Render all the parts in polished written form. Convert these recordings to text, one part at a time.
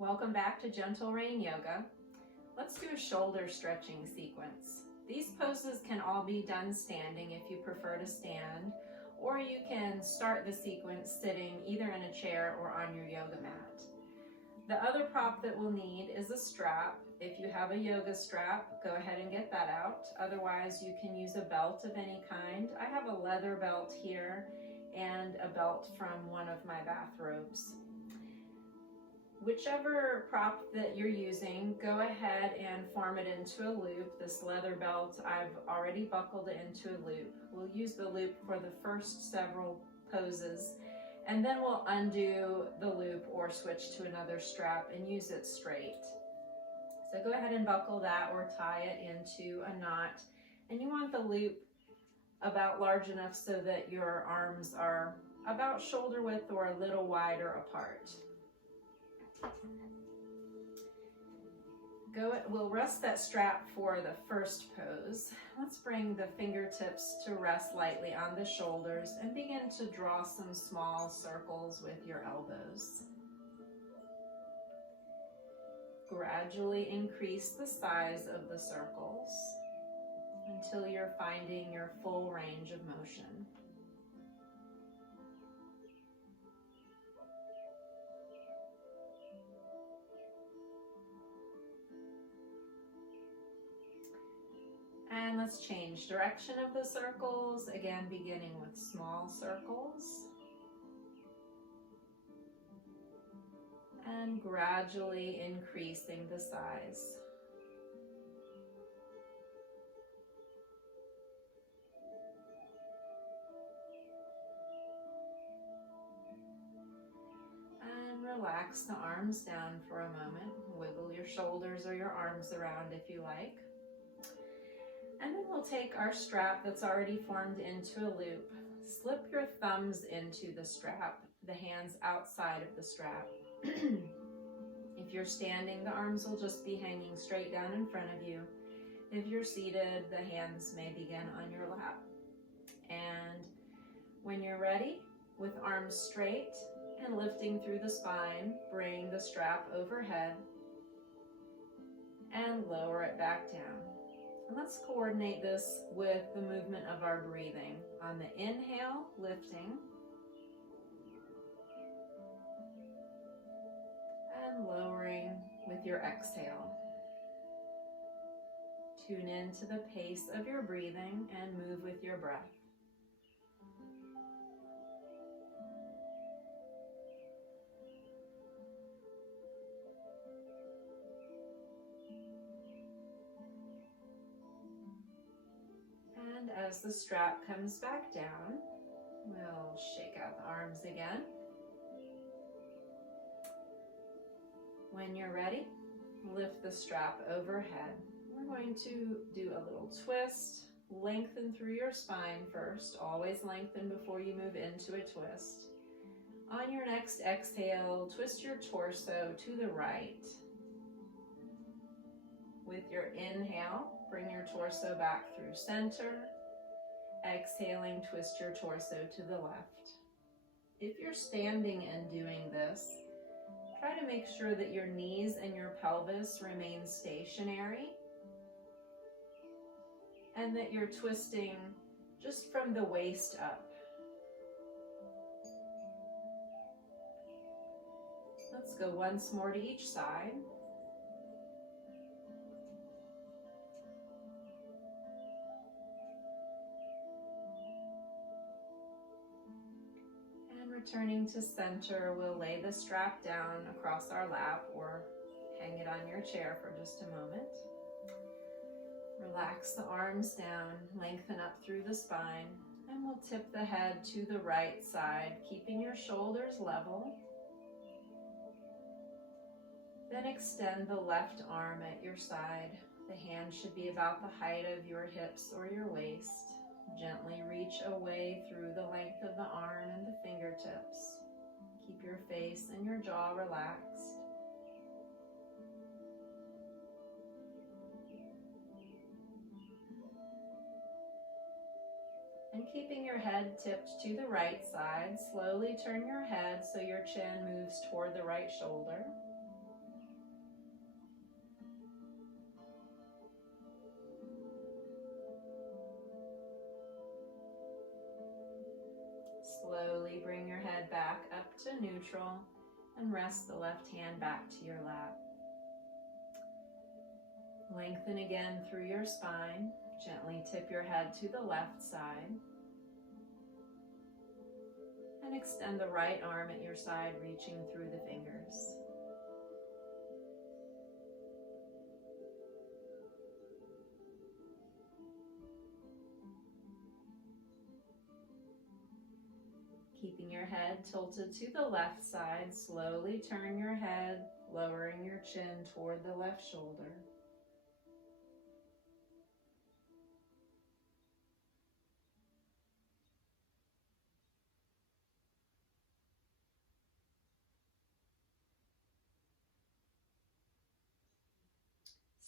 Welcome back to Gentle Rain Yoga. Let's do a shoulder stretching sequence. These poses can all be done standing if you prefer to stand, or you can start the sequence sitting either in a chair or on your yoga mat. The other prop that we'll need is a strap. If you have a yoga strap, go ahead and get that out. Otherwise, you can use a belt of any kind. I have a leather belt here and a belt from one of my bathrobes. Whichever prop that you're using, go ahead and form it into a loop. This leather belt, I've already buckled it into a loop. We'll use the loop for the first several poses, and then we'll undo the loop or switch to another strap and use it straight. So go ahead and buckle that or tie it into a knot. And you want the loop about large enough so that your arms are about shoulder width or a little wider apart. We'll rest that strap for the first pose. Let's bring the fingertips to rest lightly on the shoulders and begin to draw some small circles with your elbows. Gradually increase the size of the circles until you're finding your full range of motion. And let's change direction of the circles, again beginning with small circles. And gradually increasing the size. And relax the arms down for a moment. Wiggle your shoulders or your arms around if you like. And then we'll take our strap that's already formed into a loop. Slip your thumbs into the strap, the hands outside of the strap. If you're standing, the arms will just be hanging straight down in front of you. If you're seated, the hands may begin on your lap. And when you're ready, with arms straight and lifting through the spine, bring the strap overhead and lower it back down. And let's coordinate this with the movement of our breathing. On the inhale, lifting, and lowering with your exhale. Tune into the pace of your breathing and move with your breath. And as the strap comes back down, we'll shake out the arms again. When you're ready, lift the strap overhead. We're going to do a little twist. Lengthen through your spine first. Always lengthen before you move into a twist. On your next exhale, twist your torso to the right. With your inhale, bring your torso back through center. Exhaling, twist your torso to the left. If you're standing and doing this, try to make sure that your knees and your pelvis remain stationary and that you're twisting just from the waist up. Let's go once more to each side. Returning to center, we'll lay the strap down across our lap or hang it on your chair for just a moment. Relax the arms down, lengthen up through the spine, and we'll tip the head to the right side, keeping your shoulders level. Then extend the left arm at your side. The hand should be about the height of your hips or your waist. Gently reach away through the length of the arm and the fingertips. Keep your face and your jaw relaxed. And keeping your head tipped to the right side, slowly turn your head so your chin moves toward the right shoulder. to neutral and rest the left hand back to your lap. Lengthen again through your spine. Gently tip your head to the left side. And extend the right arm at your side, reaching through the fingers. Keeping your head tilted to the left side, slowly turn your head, lowering your chin toward the left shoulder.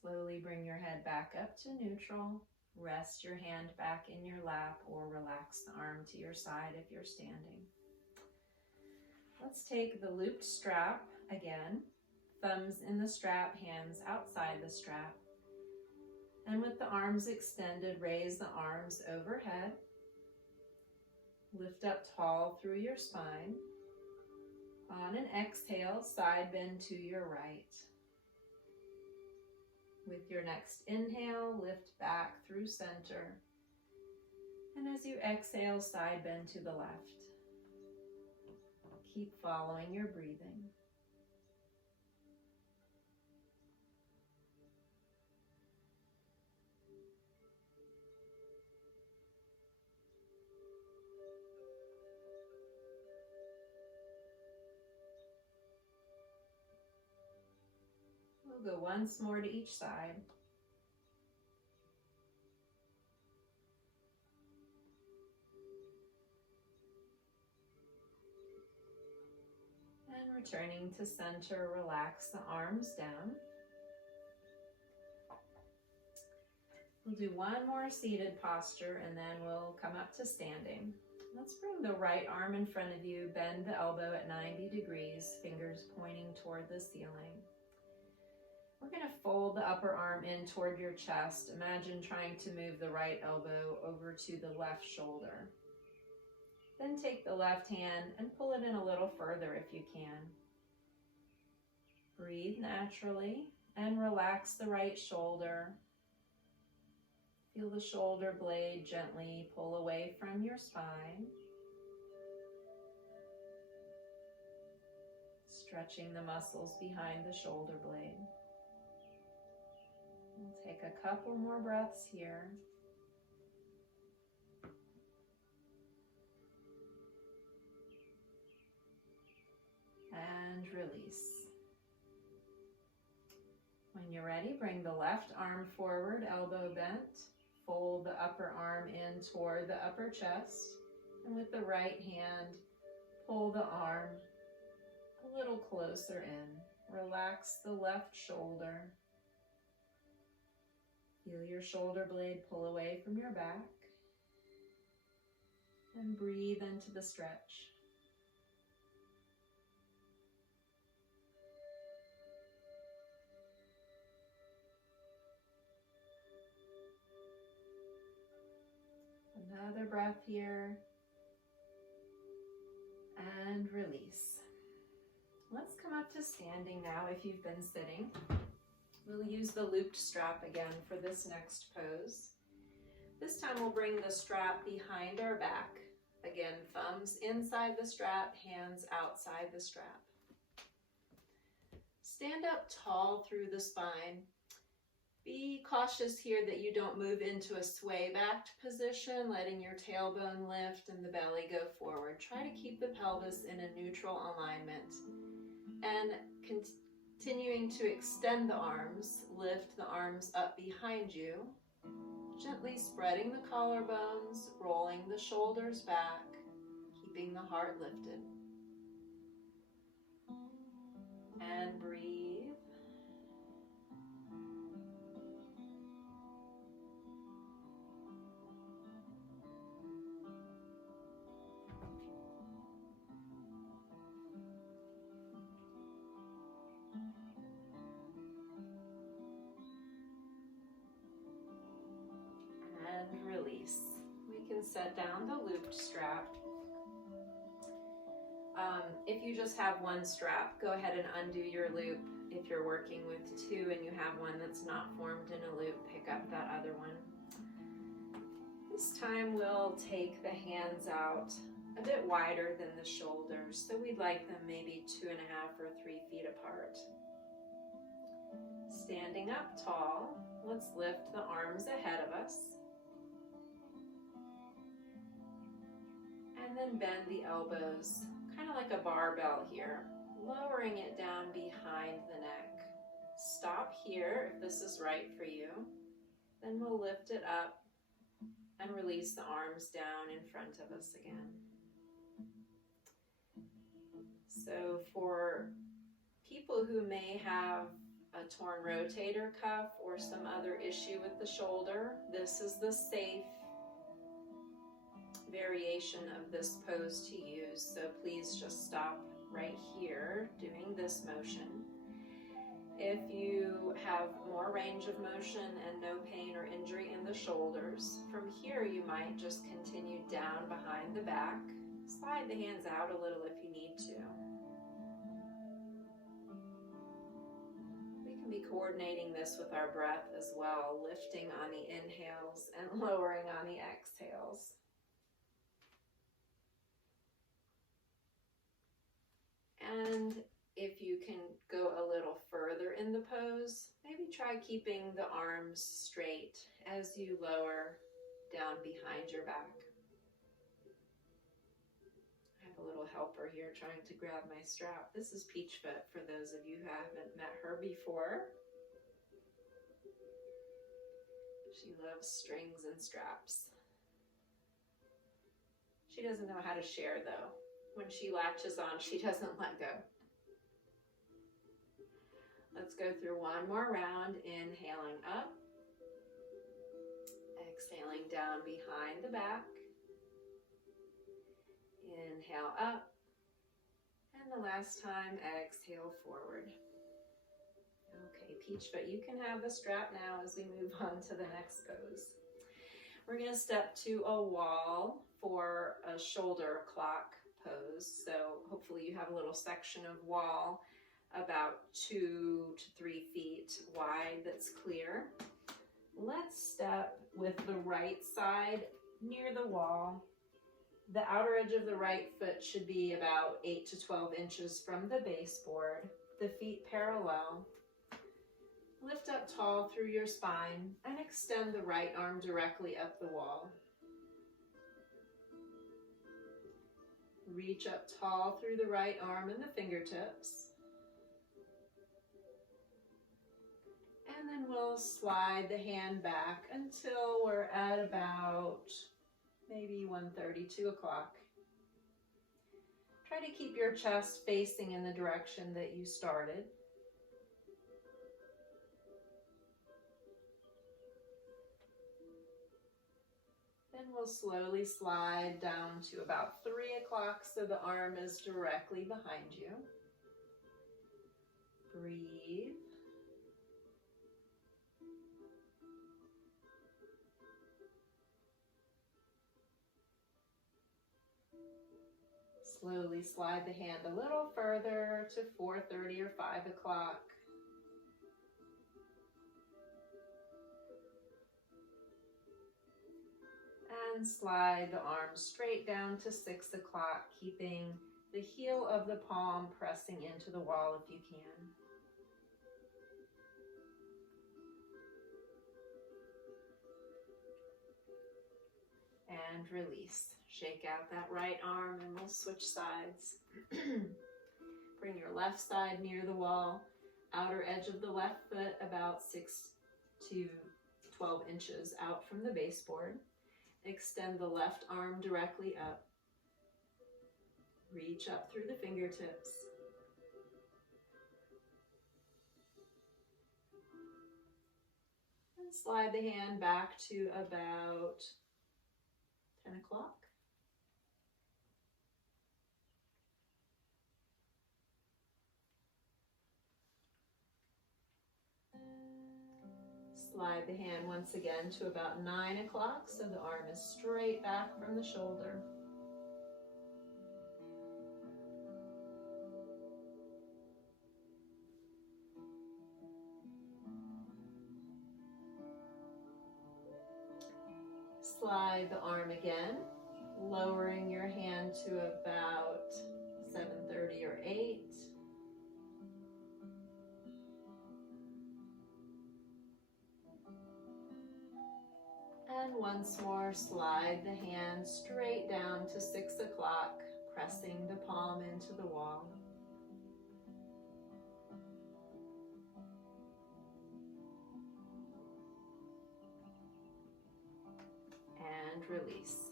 Slowly bring your head back up to neutral. Rest your hand back in your lap or relax the arm to your side if you're standing. Let's take the looped strap again. Thumbs in the strap, hands outside the strap. And with the arms extended, raise the arms overhead. Lift up tall through your spine. On an exhale, side bend to your right. With your next inhale, lift back through center. And as you exhale, side bend to the left. Keep following your breathing. We'll go once more to each side. And returning to center, relax the arms down. We'll do one more seated posture and then we'll come up to standing. Let's bring the right arm in front of you, bend the elbow at 90 degrees, fingers pointing toward the ceiling. We're going to fold the upper arm in toward your chest. Imagine trying to move the right elbow over to the left shoulder. Then take the left hand and pull it in a little further if you can. Breathe naturally and relax the right shoulder. Feel the shoulder blade gently pull away from your spine. Stretching the muscles behind the shoulder blade. We'll take a couple more breaths here. And release. When you're ready, bring the left arm forward, elbow bent. Fold the upper arm in toward the upper chest. And with the right hand, pull the arm a little closer in. Relax the left shoulder. Feel your shoulder blade pull away from your back. And breathe into the stretch. Another breath here. And release. Let's come up to standing now if you've been sitting. We'll use the looped strap again for this next pose. This time we'll bring the strap behind our back. Again, thumbs inside the strap, hands outside the strap. Stand up tall through the spine. Be cautious here that you don't move into a sway-backed position, letting your tailbone lift and the belly go forward. Try to keep the pelvis in a neutral alignment. And continuing to extend the arms, lift the arms up behind you, gently spreading the collarbones, rolling the shoulders back, keeping the heart lifted. And breathe. Release. We can set down the looped strap. If you just have one strap, go ahead and undo your loop. If you're working with two and you have one that's not formed in a loop, pick up that other one. This time we'll take the hands out a bit wider than the shoulders, so we'd like them maybe 2.5 or 3 feet apart. Standing up tall, let's lift the arms ahead of us. And then bend the elbows, kind of like a barbell here, lowering it down behind the neck. Stop here if this is right for you. Then we'll lift it up and release the arms down in front of us again. So for people who may have a torn rotator cuff or some other issue with the shoulder, this is the safe variation of this pose to use. So please just stop right here doing this motion. If you have more range of motion and no pain or injury in the shoulders, from here you might just continue down behind the back. Slide the hands out a little if you need to. We can be coordinating this with our breath as well, lifting on the inhales and lowering on the exhales. And if you can go a little further in the pose, maybe try keeping the arms straight as you lower down behind your back. I have a little helper here trying to grab my strap. This is Peachfoot for those of you who haven't met her before. She loves strings and straps. She doesn't know how to share though. When she latches on, she doesn't let go. Let's go through one more round, inhaling up, exhaling down behind the back, inhale up, and the last time, exhale forward. Okay, Peachfoot, you can have the strap now as we move on to the next pose. We're going to step to a wall for a shoulder clock pose. So hopefully you have a little section of wall about 2 to 3 feet wide that's clear. Let's step with the right side near the wall. The outer edge of the right foot should be about 8 to 12 inches from the baseboard, the feet parallel. Lift up tall through your spine and extend the right arm directly up the wall. Reach up tall through the right arm and the fingertips. And then we'll slide the hand back until we're at about maybe 1:30, 2 o'clock. Try to keep your chest facing in the direction that you started. Then we'll slowly slide down to about 3 o'clock so the arm is directly behind you. Breathe. Slowly slide the hand a little further to 4:30 or 5 o'clock. And slide the arm straight down to 6 o'clock, keeping the heel of the palm pressing into the wall if you can. And release. Shake out that right arm and we'll switch sides. Bring your left side near the wall, outer edge of the left foot about 6 to 12 inches out from the baseboard. Extend the left arm directly up. Reach up through the fingertips. And slide the hand back to about 10 o'clock. Slide the hand once again to about 9 o'clock so the arm is straight back from the shoulder. Slide the arm again, lowering your hand to about 7:30 or 8. And once more, slide the hand straight down to 6 o'clock, pressing the palm into the wall. And release.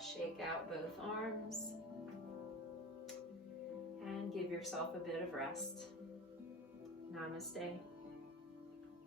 Shake out both arms and give yourself a bit of rest. Namaste.